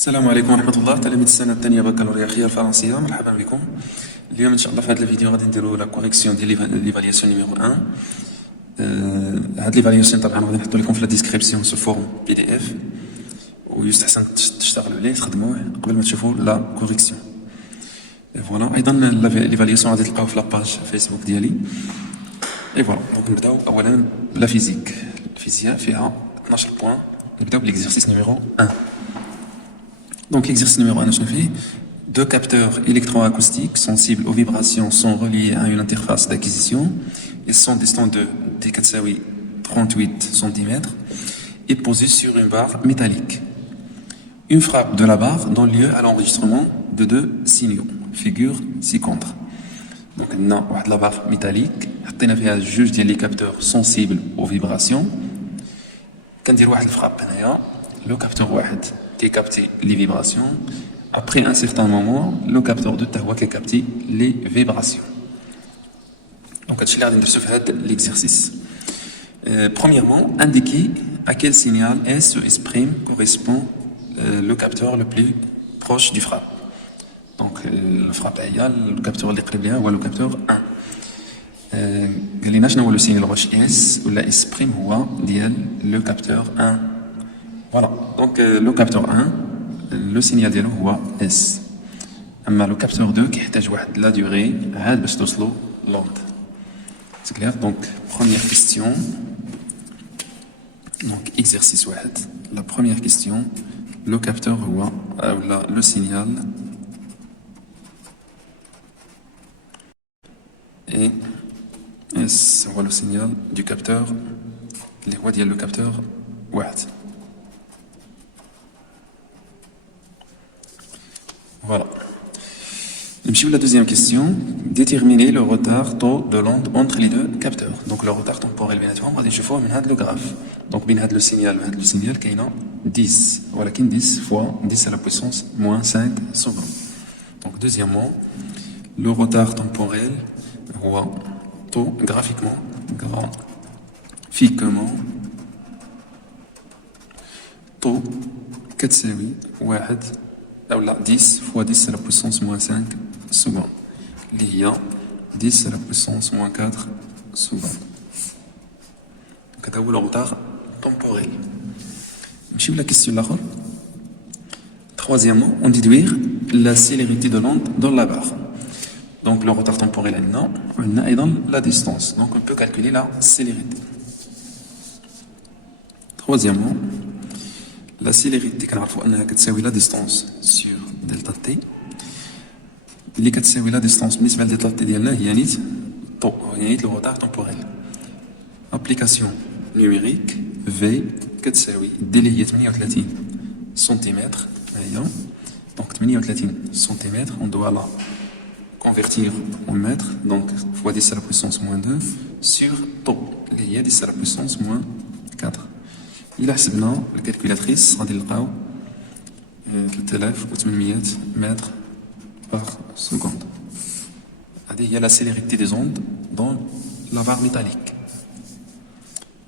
السلام عليكم ورحمة الله. تلاميذ السنة الثانية بكالوريا الخيار الفرنسية، مرحبا بكم. اليوم إن شاء الله في هذا الفيديو غادي نديرو لا كوريكسيون ديال ليفالياسيون نيميرو 1. هاد ليفالياسيون طبعا غادي نحطو لكم في لا ديسكريبسيون سو فورم PDF، ويستحسن تشتغلوا عليه تخدموه قبل ما تشوفوا لا كوريكسيون. فوالا أيضا ليفالياسيون غادي تلقاوه في لاباج فيسبوك ديالي. اي فوالا دونك نبداو أولا لا فيزيك. الفيزياء فيها 12 بوان. نبداو بالإكزرسيس نيميرو 1. Donc, exercice numéro 1, deux capteurs électroacoustiques sensibles aux vibrations sont reliés à une interface d'acquisition. Ils sont distants de 38 cm et posés sur une barre métallique. Une frappe de la barre donne lieu à l'enregistrement de deux signaux, figure ci-contre. Donc, on a la barre métallique, on a juge des capteurs sensibles aux vibrations. Quand on a une frappe, le capteur 1 capter les vibrations. Après un certain moment, le capteur de Tawa qui capte les vibrations. Donc, l'exercice. Premièrement, indiquer à quel signal S ou S' correspond le capteur le plus proche du frappe. Donc, le frappe égale le capteur ou le capteur 1. قال لنا شنو هو لو سينيال واش S ولا S' هو ديال le capteur 1. Voilà, donc le capteur 1, le signal ديالو هو S. أما le capteur 2 كيحتاج واحد la durée عاد باش توصلو l'onde. C'est clair? Donc, première question. Donc, exercice 1. La première question, le capteur هو le signal et S هو le signal du capteur اللي هو ديال le capteur 1. Voilà. La deuxième question. Déterminer le retard taux de l'onde entre les deux capteurs. Donc le retard temporel, bien sûr, on va dire le graphe. Donc le signal, qu'il y a 10. Voilà, 10 fois 10 à la puissance moins 5 secondes. Donc deuxièmement, le retard temporel, taux graphiquement, taux 4 10 fois 10 à la puissance moins 5 secondes. Il y a 10 à la puissance moins 4 secondes. Donc, le retard temporel. Je la question là. Troisièmement, on déduire la célérité de l'onde dans la barre. Donc, le retard temporel est dans la distance. Donc, on peut calculer la célérité. Troisièmement, la célérité كتساوي la distance sur delta t اللي كتساوي la distance بالنسبه لدلتا t ديالنا هي نيت طو هي نيت لو روتار temporel. application numérique V كتساوي دي اللي هي 38 سنتيمتر هي donc 38 سنتيمتر on doit la convertir en mètres donc fois 10 à la puissance moins 2 sur طو اللي هي 10 à la puissance moins 4. إلا حسبنا الكالكولاتريس غادي نلقاو 3800 متر par seconde. هذه هي la célérité des ondes dans la barre métallique.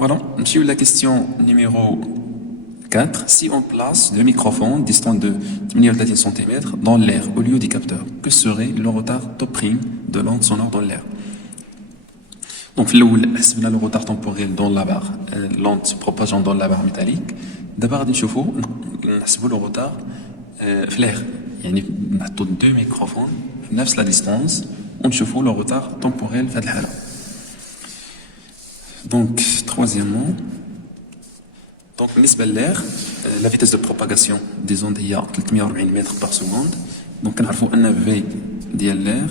Voilà, نمشيو la question numéro 4. Si on place le microphone distant de 38 cm dans l'air au lieu du capteur, que serait le retard top prime de l'onde sonore dans l'air? Donc, le retard temporel dans la barre, l'onde se propageant dans la barre métallique. D'abord, on le retard في l'air. يعني نحطو deux microphones في نفس la distance ونشوفوا le retard temporel في هذه الحالة. Donc, troisièmement, donc بالنسبة لl'air, la vitesse de propagation des ondes هي 340 mètres par seconde. Donc, كنعرفوا أن V ديال l'air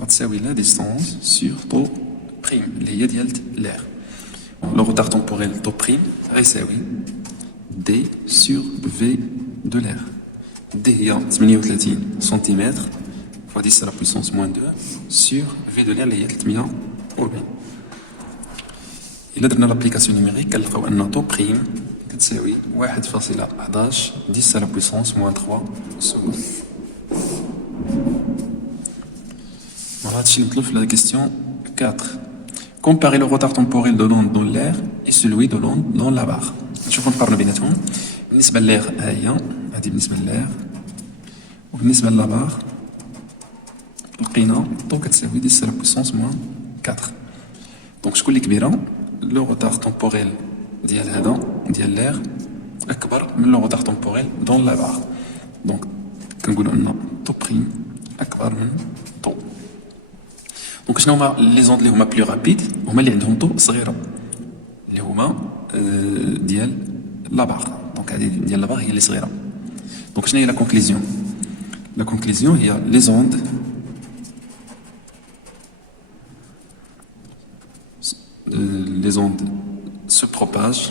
غتساوي la distance sur طو prime اللي هي ديال l'air. Le retard temporel taux prime غيساوي D sur V de l'air. D هي 38 cm fois 10 à la puissance moins 2 sur V de l'air اللي هي 340. إلا درنا l'application numérique كنلقاو أن taux prime كتساوي 1.11 10 à la puissance moins 3 secondes. Voilà, هادشي اللي مطلوب في la question 4. Comparer le retard temporel de l'onde dans l'air et celui de l'onde dans la barre. نشوفوا نقارنوا بيناتهم. بالنسبة لl'air هذه بالنسبة للإير. وبالنسبة للابار لقينا طو كتساوي 10 على بويسونس موان 4. دونك شكون اللي كبيرة؟ لو روتار تومبوريل ديال هذا ديال لير أكبر من لو روتار تومبوريل دون لابار. دونك كنقولو أن طو بريم أكبر من طو. دونك شنو هما لي زوند اللي هما بلو رابيد؟ هما اللي عندهم طو صغيرة اللي هما ديال لابار. دونك هذه ديال لابار هي اللي صغيرة. دونك شنو هي لا كونكليزيون؟ لا كونكليزيون هي لي زوند se propagent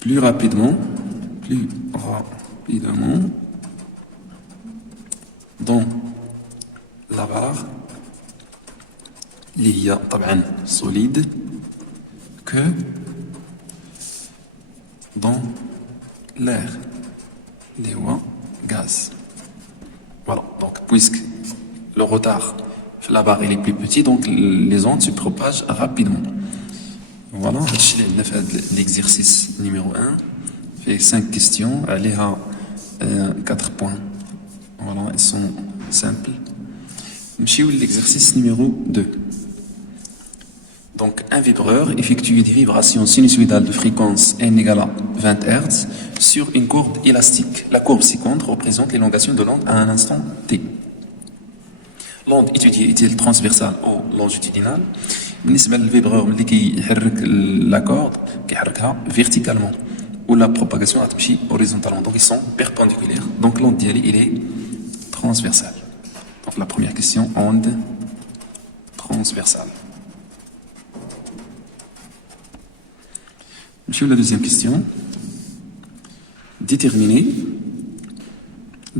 plus rapidement dans la barre اللي هي طبعا solide que dans l'air اللي هو gaz. Voilà, donc puisque le retard sur la barre est plus petit, donc les ondes se propagent rapidement. Voilà, l'exercice numéro 1 fait 5 questions, elle est à 4 points. Voilà, elles sont simples. L'exercice numéro 2. Donc, un vibreur effectue des vibrations sinusoïdales de fréquence n égale à 20 Hz sur une courbe élastique. La courbe ci-contre représente l'élongation de l'onde à un instant t. L'onde étudiée est-elle transversale ou longitudinale? بالنسبة للفيبرور ملي كيحرك la corde كيحركها verticalement ou la propagation غتمشي horizontalement. Donc ils sont perpendiculaires. Donc l'onde ديالي il est transversale. Donc la première question, onde transversale. Monsieur, la deuxième question.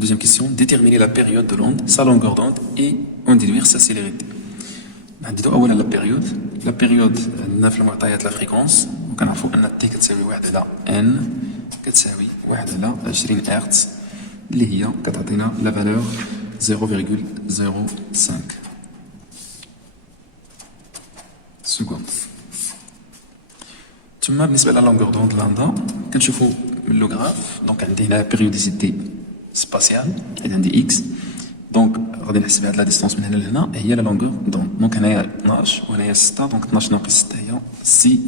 Deuxième question, déterminer la période de l'onde, sa longueur d'onde et en déduire sa célérité. أولا la période عندنا في المعطيات la fréquence وكنعرفوا أن t كتساوي 1 على n كتساوي 1 على 20 هرتز اللي هي كتعطينا la valeur 0,05 seconde. ثم بالنسبة لا longueur d'onde لامدا كنشوفوا من لو غراف. دونك عندي هنا بيريوديسيتي سباسيال عندي اكس. دونك غادي نحسب هاد لا ديستونس من هنا لهنا هي لا longueur d'onde. دونك هنايا 12 وهنايا 6. دونك 12 ناقص 6 هي 6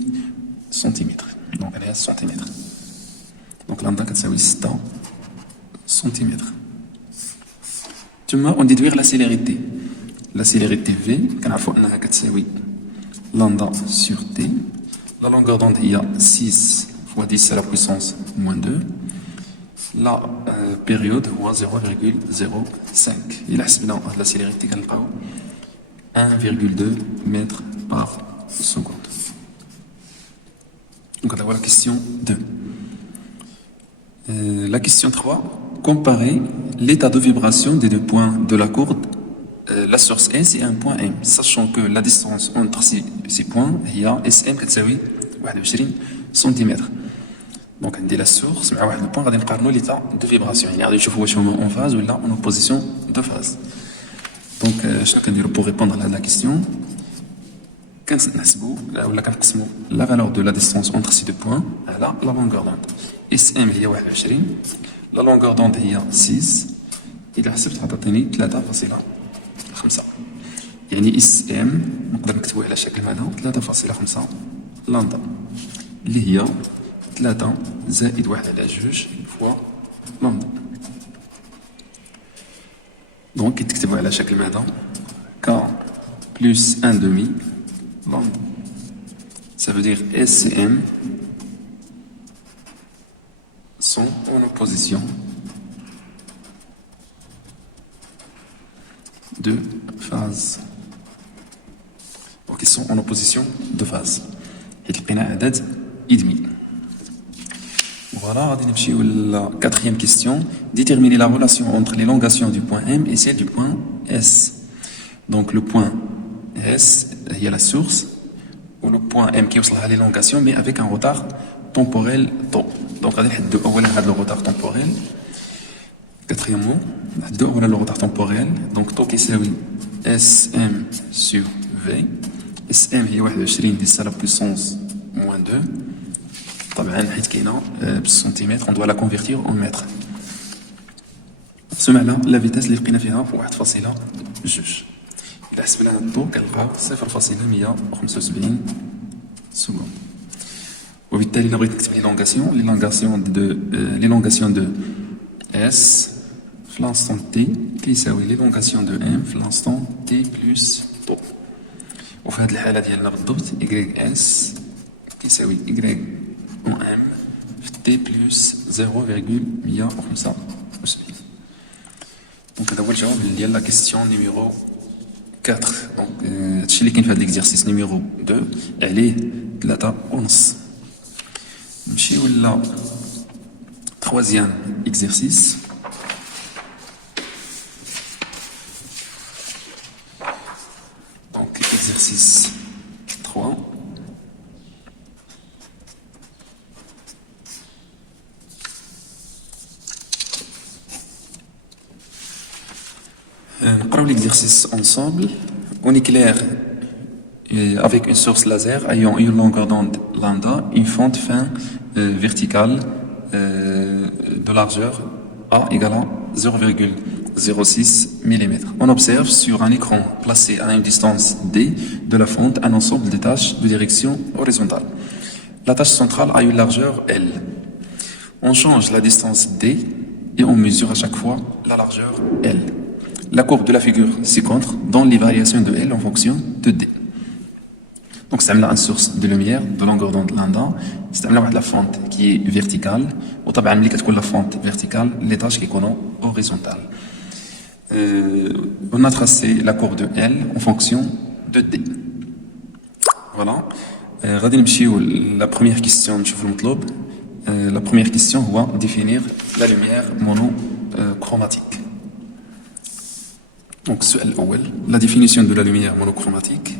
سنتيمتر. دونك هنايا سنتيمتر. دونك لامدا كتساوي 6 سنتيمتر. ثم on déduire la célérité. La célérité V كنعرفوا انها كتساوي lambda sur t. La longueur d'onde il y a 6 fois 10 à la puissance moins 2. La période هو 0,05. Il حسبنا la célérité كنلقاو 1,2 mètres par seconde. Donc on va la question 2. La question 3. Comparer l'état de vibration des deux points de la courbe, la source S et un point M, sachant que la distance entre ces points هي SM كتساوي 21 cm. Donc عندي la source مع واحد البوان غادي نقارنوا l'état de vibration. يعني غادي نشوفوا واش هما en phase ولا en opposition de phase. Donc شنو كنديروا pour répondre à la question؟ كنحسبوا ولا كنقسموا la valeur de la distance entre ces deux points على la longueur d'onde. SM هي 21. La longueur d'onde هي 6. إذا حسبت غتعطيني 3.5. يعني SM نقدر نكتبوه على شكل هذا 3.5 لامدا اللي هي 3 زائد 1 على 2 فوا لامدا. دونك كي تكتبوا على شكل هذا K plus 1 demi lambda. Ça veut dire SM sont en opposition de phase. Donc ils sont en opposition de phase. حيت لقينا عدد إدمي. Voilà, غادي نمشيو la quatrième question. Déterminer la relation entre l'élongation du point M et celle du point S. Donc le point S, il y a la source, ou le point M qui est l'élongation, mais avec un retard temporel tôt. Donc غادي نحددو أولا هذا le retard temporel. Quatrièmement, نحددو أولا le retard temporel. Donc taux كيساوي SM sur V. SM هي 21 10 à la puissance moins 2. طبعا حيت كاينه بالسنتيمتر on doit la convertir en mètres. سمعنا لا فيتاس اللي لقينا فيها في 1.2. إلا حسبنا هاد الضوء كنلقاو 0.175 سكوند. وبالتالي إلا بغيت نكتب ليلونغاسيون دو اس في لانستون تي كيساوي ليلونغاسيون دو ام في لانستون تي بلس طو. وفي هاد الحالة ديالنا بالضبط إكغيك اس كيساوي إكغيك أو ام في تي بلس 0.175. دونك هذا هو الجواب ديال لا كيستيون نيميرو 4. دونك هادشي اللي كاين في هاد ليكزيرسيس نيميرو 2 عليه 3.5. نمشيو لا troisième exercice. Donc exercice 3. نقراو l'exercice ensemble. On éclaire avec une source laser ayant une longueur d'onde lambda, une fente fin verticale de largeur A égale à 0,06 mm. On observe sur un écran placé à une distance D de la fente un ensemble de tâches de direction horizontale. La tâche centrale a une largeur L. On change la distance D et on mesure à chaque fois la largeur L. La courbe de la figure ci-contre donne les variations de L en fonction de D. Donc c'est une source de lumière de longueur d'onde lambda. C'est la fente qui est verticale. وطبعا ملي كتكون la fente verticale, les tâches كيكونوا horizontales. On a tracé la courbe de L en fonction de D. Voilà. غادي نمشيو la première question نشوفوا المطلوب. La première question هو définir la lumière monochromatique. Donc السؤال الأول la définition de la lumière monochromatique.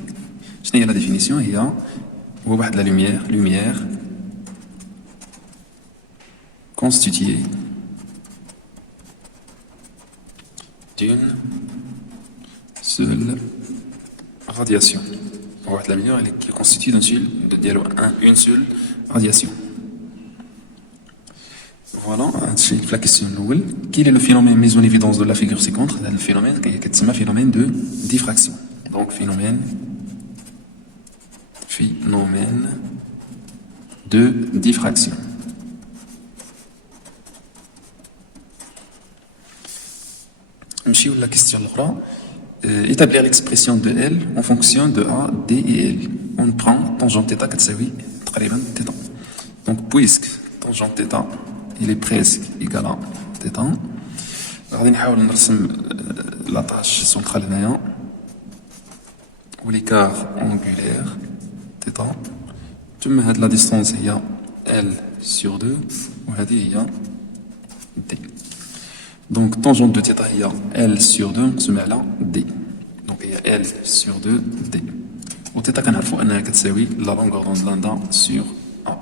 شنو هي لا ديفينيسيون؟ هي هو واحد لا lumière constituée d'une seule radiation. واحد لا lumière qui est constituée d'une seule radiation. Voilà, c'est la question الأول. Quel est le phénomène mis en évidence de la figure ci-contre? Le phénomène كيتسمى phénomène de diffraction. Donc phénomène de diffraction. نمشيو la question الأخرى. Établir l'expression de L en fonction de A, D et L. On prend tangente θ كتساوي تقريبا θ. Donc puisque tangente θ il est presque égal à θ, غادي نحاول نرسم la tâche centrale هنايا و l'écart angulaire θ. ثم هاد لا ديستونس هي L sur 2 وهذه هي D. Donc tangente de θ هي L sur 2 نقسم على D. Donc هي L sur 2 D. و θ كنعرفوا انها كتساوي لا longueur d'onde lambda sur A.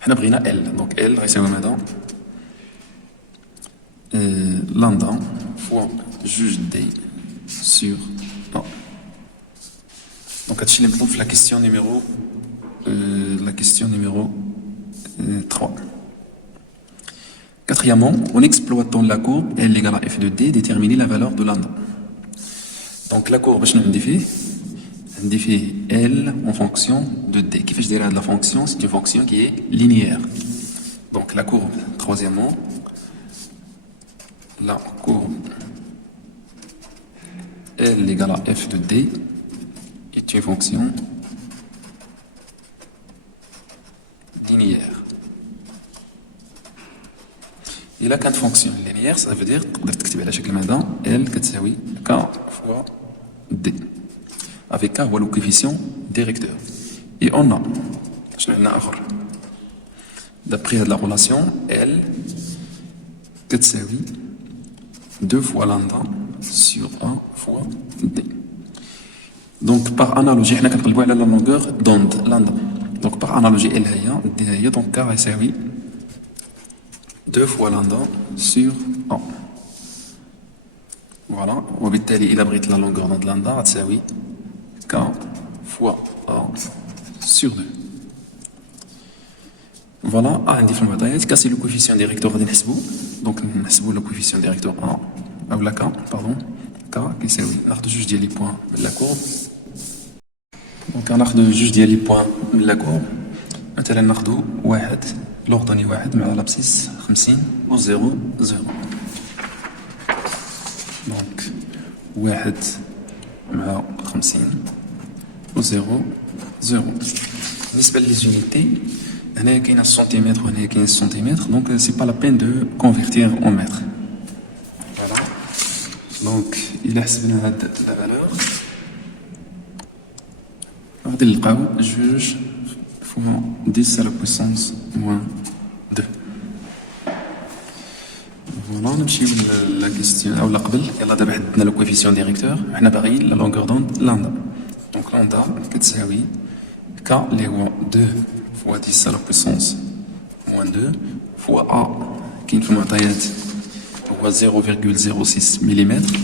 حنا بغينا L. Donc L غيساوي ماذا؟ lambda fois juge D sur A. Donc هادشي اللي مطلوب في la question numéro 3. Quatrièmement, en exploitant la courbe L égale à f de D, déterminer la valeur de lambda. Donc la courbe, je n'ai fait L en fonction de D. Qui fait de la fonction? C'est une fonction qui est linéaire. Donc la courbe, troisièmement, la courbe L égale à f de D est une fonction linéaire. Et là, quand fonction linéaire, ça veut dire que tu L كتساوي K fois D. Avec K, هو le coefficient directeur. Et on a, d'après la relation, L كتساوي 2 fois lambda sur 1 fois D. Donc par analogie, on a la longueur d'onde lambda. Donc par analogie, L هي donc K يساوي 2 fois lambda sur A. Voilà. وبالتالي إلا بغيت la longueur d'onde lambda غتساوي K fois A sur 2. فوالا عندي في المعطيات كاسي لو كوفيسيون ديريكتور غادي نحسبو. دونك نحسبو لو كوفيسيون ديريكتور ا او لا كا باردون كا كيساوي ناخدو جوج ديال لي بوان من لا كورب. دونك غناخدو جوج ديال لي بوان من لا كورب. مثلا ناخدو واحد لوردوني واحد مع لابسيس 50 و 0 0. دونك واحد مع 50 و 0 0. بالنسبة لي زونيتي هنايا كاين السنتيمتر وهنايا كاين السنتيمتر. دونك سي با لا بين دو كونفيرتير اون متر. فوالا دونك إلا حسبنا هاد لا فالور غادي نلقاو جوج فوا 10 على بويسونس موان 2. فوالا نمشيو لا كيستيون او لا قبل. يلا دابا حددنا لو كوفيسيون ديريكتور. حنا باغيين لا لونغور دوند لاندا. دونك لاندا كتساوي كا اللي هو 2 فوا 10 على بويسونس موان 2 فوا ا كاين في المعطيات هو 0,06 مليمتر.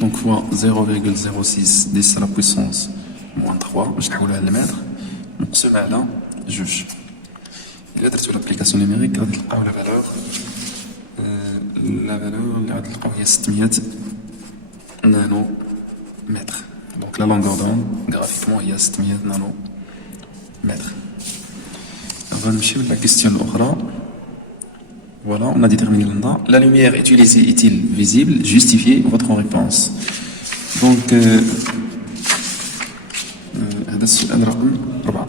دونك فوا 0,06 10 على بويسونس موان 3 باش نحولوها للمتر مقسوم على جوج. إلا درتو لابليكاسيون نيميريك غادي تلقاو لا فالور. لا فالور اللي غادي تلقاو هي 600 نانو متر. دونك لا لونغور دوند غرافيكمون هي 600 نانو متر. غنمشيو لا كيستيون الأخرى. Voilà, on a déterminé là. La lumière utilisée est-il visible? Justifiez votre réponse. Donc, هذا السؤال رقم 4.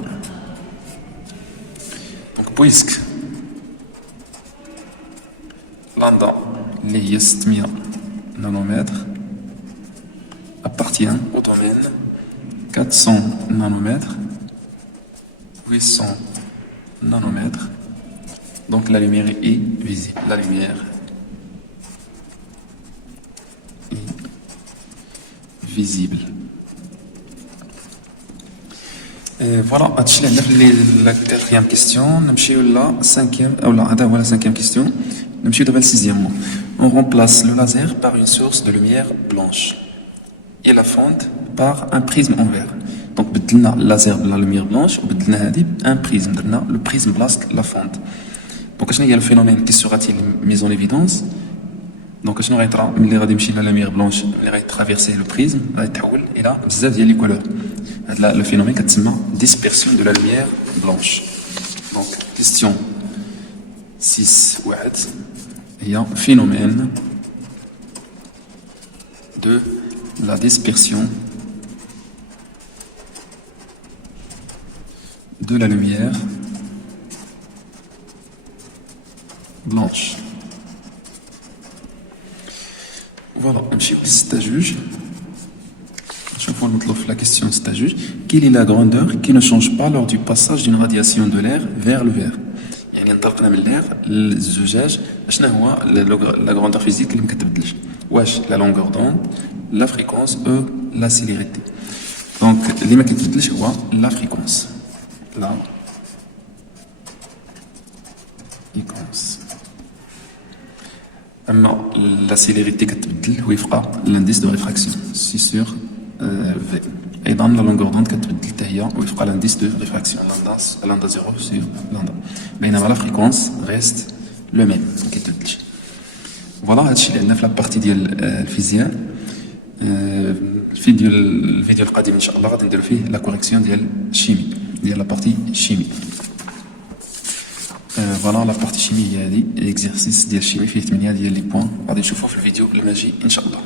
Donc, puisque lambda اللي هي 600 nanomètres appartient au domaine 400 nanomètres, 800 nanomètres. Donc la lumière est visible. La lumière est visible. Et voilà, la quatrième question. La cinquième, la cinquième question. La sixième. On remplace le laser par une source de lumière blanche et la fonte par un prisme en verre. Donc بدلنا laser de la lumière blanche وبدلنا هذه un prisme. درنا le prisme بلاصة la fonte. دونك شنو هي الفينومين كي سوغاتيل ميز اون ايفيدونس. دونك شنو غيطرا ملي غادي يمشي لا لوميير بلونش ملي غيترافيرسي لو بريزم غيتحول الى بزاف ديال لي كولور. هاد لو فينومين كتسمى ديسبيرسيون دو لا لوميير بلونش. دونك كيستيون 6 واحد هي فينومين دو لا ديسبيرسيون دو لا لوميير blanche. Voilà, نمشيو للستة جوج. نشوفو نطلب في la question ستة جوج. Quelle est la grandeur qui ne change pas lors du passage d'une radiation de l'air vers le verre؟ يعني انطلقنا من l'air للزجاج. شنو هو la grandeur physique اللي مكتبدلش؟ واش la longueur d'onde, la fréquence ou la célérité؟ دونك اللي ما كتبدلش هو la fréquence. La fréquence. اما لا سيليريتي كتبدل وفق لانديس دو ريفراكسيون سي سور في. ايضا لا لونغور دوند كتبدل حتى هي وفق لانديس دو ريفراكسيون لاندا 0 سور لاندا. بينما لا فريكونس ريست لو ميم ما كيتبدلش. فوالا هادشي اللي عندنا في لابارتي ديال الفيزياء. الفيديو القادم ان شاء الله غادي نديرو فيه لا كوريكسيون ديال الشيمي ديال لابارتي شيمي. فوالا لا بارتي شيمي هي هادي اكزرسيس ديال الشيمي فيه 8 ديال لي بوين غادي نشوفوه في الفيديو الماجي ان شاء الله.